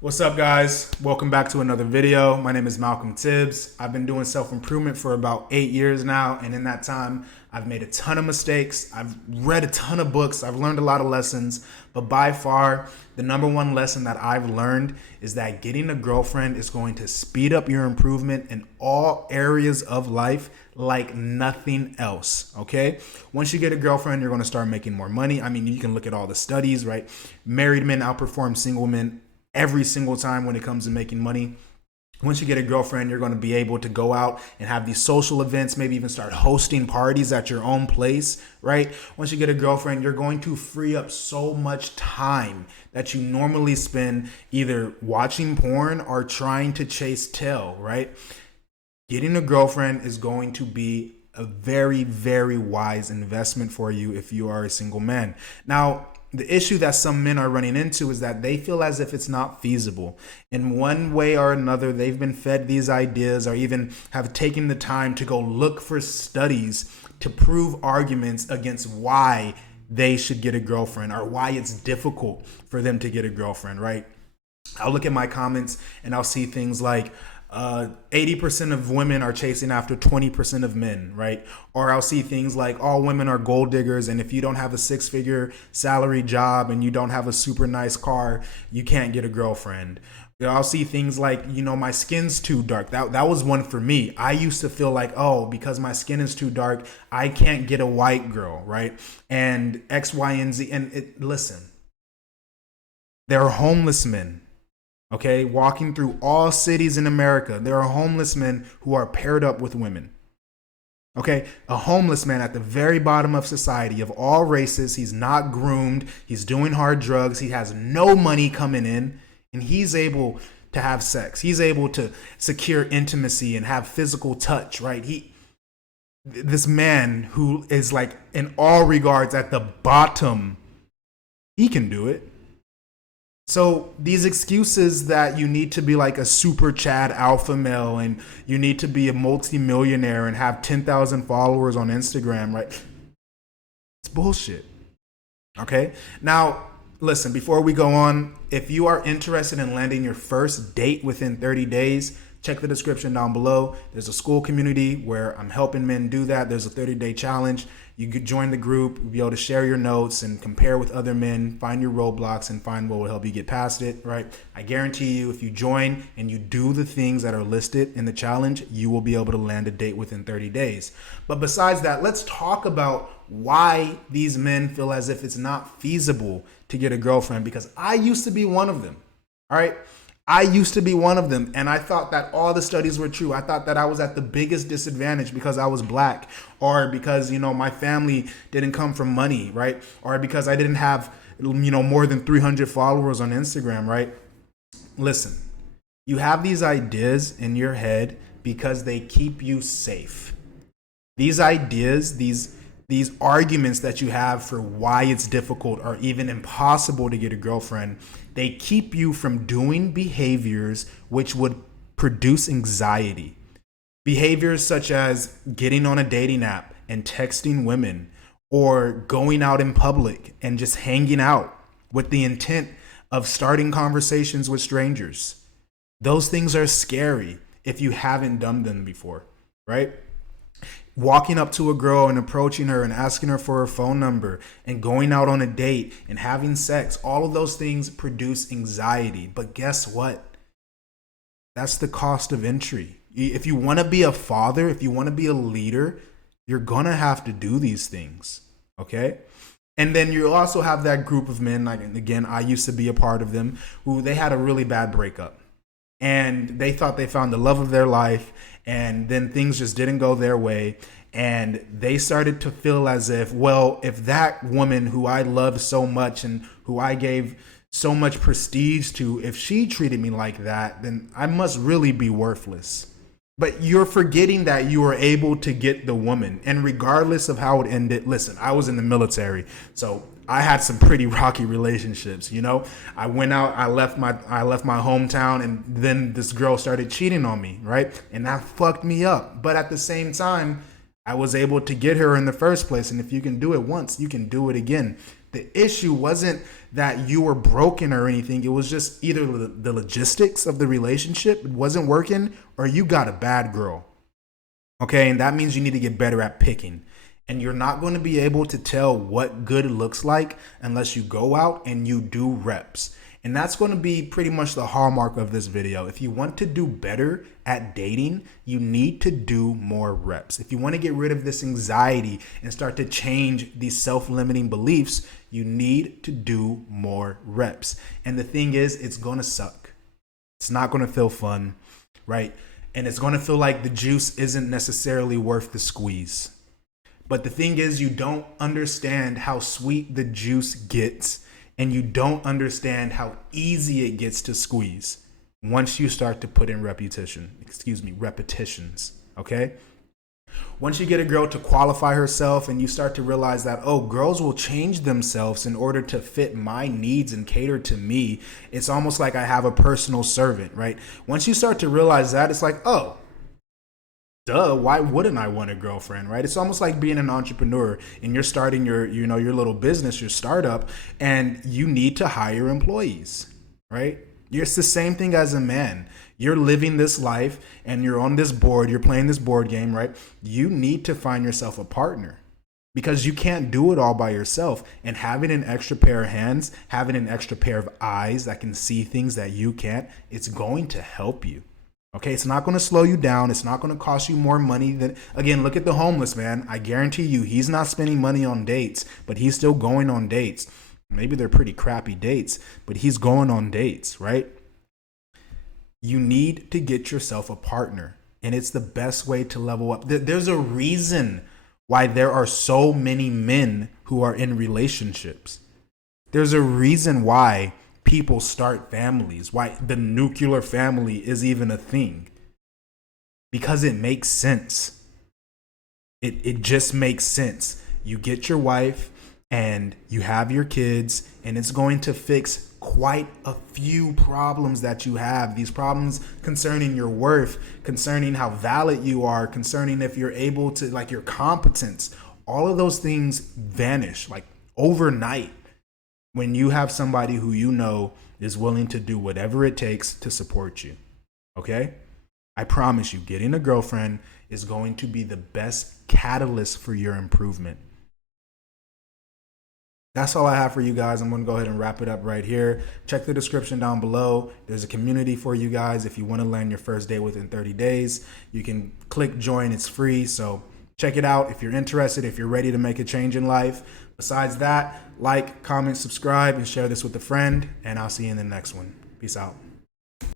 What's up, guys? Welcome back to another video. My name is Malcolm Tibbs. I've been doing self-improvement for about 8 years now, and in that time, I've made a ton of mistakes. I've read a ton of books. I've learned a lot of lessons, but by far, the number one lesson that I've learned is that getting a girlfriend is going to speed up your improvement in all areas of life like nothing else, okay? Once you get a girlfriend, you're going to start making more money. I mean, you can look at all the studies, right? Married men outperform single men every single time when it comes to making money. Once you get a girlfriend, you're going to be able to go out and have these social events, maybe even start hosting parties at your own place, right? Once you get a girlfriend, you're going to free up so much time that you normally spend either watching porn or trying to chase tail, right? Getting a girlfriend is going to be a very, very wise investment for you if you are a single man. Now, the issue that some men are running into is that they feel as if it's not feasible. In one way or another, they've been fed these ideas or even have taken the time to go look for studies to prove arguments against why they should get a girlfriend or why it's difficult for them to get a girlfriend, right? I'll look at my comments and I'll see things like 80% of women are chasing after 20% of men, right? Or I'll see things like all women are gold diggers, and if you don't have a 6-figure salary job and you don't have a super nice car, you can't get a girlfriend. I'll see things like, my skin's too dark. That was one for me. I used to feel like, oh, because my skin is too dark, I can't get a white girl, right? And X, Y, and Z. And listen, there are homeless men, okay, walking through all cities in America. There are homeless men who are paired up with women. Okay, a homeless man at the very bottom of society of all races. He's not groomed. He's doing hard drugs. He has no money coming in, and he's able to have sex. He's able to secure intimacy and have physical touch, right? This man who is like in all regards at the bottom, he can do it. So these excuses that you need to be like a super Chad alpha male and you need to be a multi-millionaire and have 10,000 followers on Instagram, right? It's bullshit. Okay? Now, listen, before we go on, if you are interested in landing your first date within 30 days, check the description down below. There's a school community where I'm helping men do that. There's a 30-day challenge. You could join the group, be able to share your notes and compare with other men, find your roadblocks and find what will help you get past it, right? I guarantee you, if you join and you do the things that are listed in the challenge, you will be able to land a date within 30 days. But besides that, let's talk about why these men feel as if it's not feasible to get a girlfriend, because I used to be one of them, all right? I used to be one of them, and I thought that all the studies were true. I thought that I was at the biggest disadvantage because I was black, or because, my family didn't come from money, right? Or because I didn't have, more than 300 followers on Instagram, right? Listen, you have these ideas in your head because they keep you safe. These ideas, these arguments that you have for why it's difficult or even impossible to get a girlfriend, they keep you from doing behaviors which would produce anxiety. Behaviors such as getting on a dating app and texting women, or going out in public and just hanging out with the intent of starting conversations with strangers. Those things are scary if you haven't done them before, right? Walking up to a girl and approaching her and asking her for her phone number and going out on a date and having sex, all of those things produce anxiety. But guess what? That's the cost of entry. If you want to be a father, if you want to be a leader, you're going to have to do these things, okay? And then you also have that group of men, like, again, I used to be a part of them, who they had a really bad breakup. And they thought they found the love of their life, and then things just didn't go their way. And they started to feel as if, well, if that woman who I loved so much and who I gave so much prestige to, if she treated me like that, then I must really be worthless. But you're forgetting that you were able to get the woman. And regardless of how it ended, listen, I was in the military, so I had some pretty rocky relationships, I went out, I left my hometown, and then this girl started cheating on me, right? And that fucked me up. But at the same time, I was able to get her in the first place. And if you can do it once, you can do it again. The issue wasn't that you were broken or anything. It was just either the logistics of the relationship wasn't working or you got a bad girl. Okay, and that means you need to get better at picking. And you're not going to be able to tell what good looks like unless you go out and you do reps. And that's going to be pretty much the hallmark of this video. If you want to do better at dating, you need to do more reps. If you want to get rid of this anxiety and start to change these self-limiting beliefs, you need to do more reps. And the thing is, it's going to suck. It's not going to feel fun, right? And it's going to feel like the juice isn't necessarily worth the squeeze. But the thing is, you don't understand how sweet the juice gets, and you don't understand how easy it gets to squeeze once you start to put in repetitions, okay? Once you get a girl to qualify herself and you start to realize that, oh, girls will change themselves in order to fit my needs and cater to me, it's almost like I have a personal servant, right? Once you start to realize that, it's like, oh, duh, why wouldn't I want a girlfriend, right? It's almost like being an entrepreneur and you're starting your little business, your startup, and you need to hire employees, right? It's the same thing as a man. You're living this life and you're on this board, you're playing this board game, right? You need to find yourself a partner because you can't do it all by yourself. And having an extra pair of hands, having an extra pair of eyes that can see things that you can't, it's going to help you. Okay, it's not going to slow you down. It's not going to cost you more money than, again, look at the homeless man. I guarantee you, he's not spending money on dates, but he's still going on dates. Maybe they're pretty crappy dates, but he's going on dates, right? You need to get yourself a partner, and it's the best way to level up. There's a reason why there are so many men who are in relationships. There's a reason why people start families, why the nuclear family is even a thing, because it makes sense. It just makes sense. You get your wife and you have your kids, and it's going to fix quite a few problems that you have. These problems concerning your worth, concerning how valid you are, concerning if you're able to, like, your competence, all of those things vanish like overnight when you have somebody who you know is willing to do whatever it takes to support you, okay? I promise you, getting a girlfriend is going to be the best catalyst for your improvement. That's all I have for you guys. I'm going to go ahead and wrap it up right here. Check the description down below. There's a community for you guys. If you want to land your first date within 30 days, you can click join. It's free. So check it out if you're interested, if you're ready to make a change in life. Besides that, like, comment, subscribe, and share this with a friend. And I'll see you in the next one. Peace out.